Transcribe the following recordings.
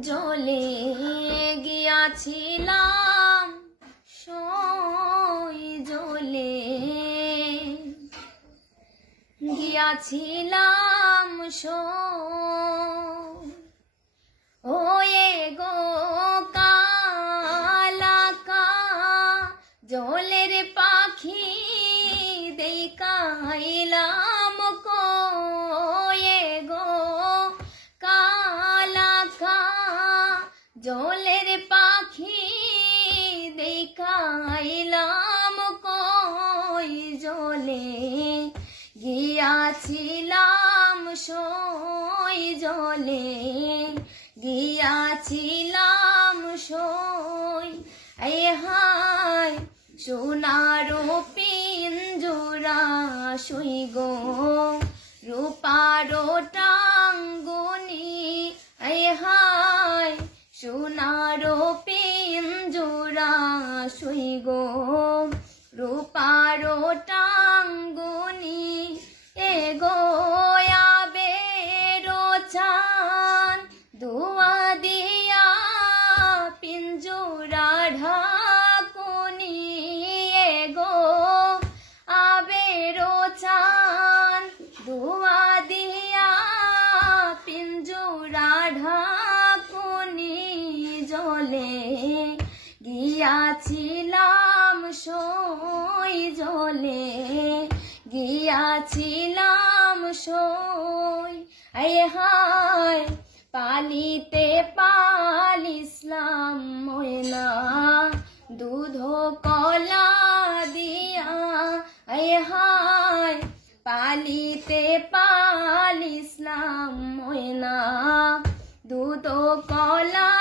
জলে গিয়াছিলাম সই জলে গিয়াছিলাম ওয়ে গো কালাকা জলের পাখি দেখাইলাম কয়ে জলের পাখি দেখাইলাম কই জলে। গিয়াছিলাম সই জলে, গিয়াছিলাম সই। এ হায়, সোনারো পিঞ্জোরা সই গো গো, রূপারো টাঙ্গুনি এ গো আবেরো চান দোয়া দিয়া পিঞ্জোরা ঢাকুনি এ গো আবেরো চান দুয়া দিয়া পিঞ্জোরা ঢাকুনি, জলে গিয়াছিলাম সই জলে গিয়াছিলাম সই। আয় হায়, পালিতে পালিসলাম ময়না। দুধ কলা দিয়া, আয় হায়, পালিতে পালিসলাম ময়না। দুধ কলা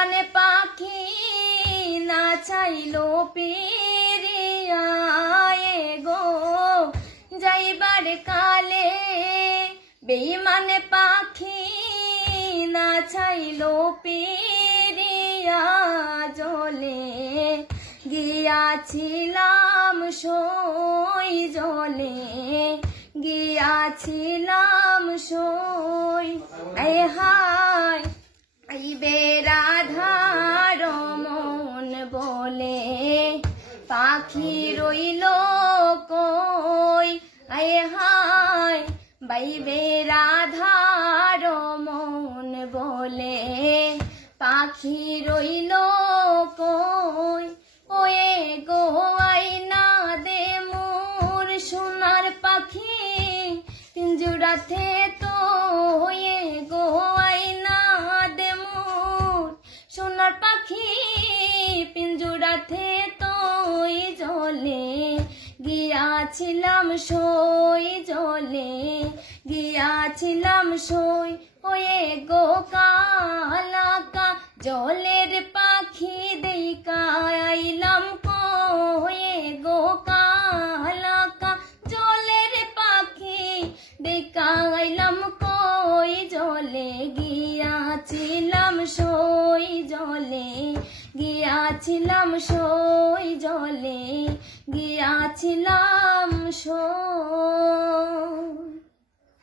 বেইমানে পাখি না চাইলো পেরিয়া এ গো। যাইবার কালে বেইমানে পাখি না চাইলো পেরিয়া জলে। গিয়াছিলাম সই জলে, গিয়াছিলাম সই। এ পাখি রইল কই? আয় হায়, বাইবে রাধার মন বলে। পাখি রইল কই? ওয়ে গো আইনা দে মোর সোনার পাখি। পিঞ্জুরাতে তো জলে গিয়াছিলাম সই জলে, গিয়াছিলাম সই ওয়ে গো কালাকা। জলের পাখি দেইকা আইলাম কয়ে গো কালাকা। জলের পাখি দেখা আইলাম কই জলে, গিয়াছিলাম সই জলে, গিয়াছিলাম সই জলে। গিয়াছিলাম সই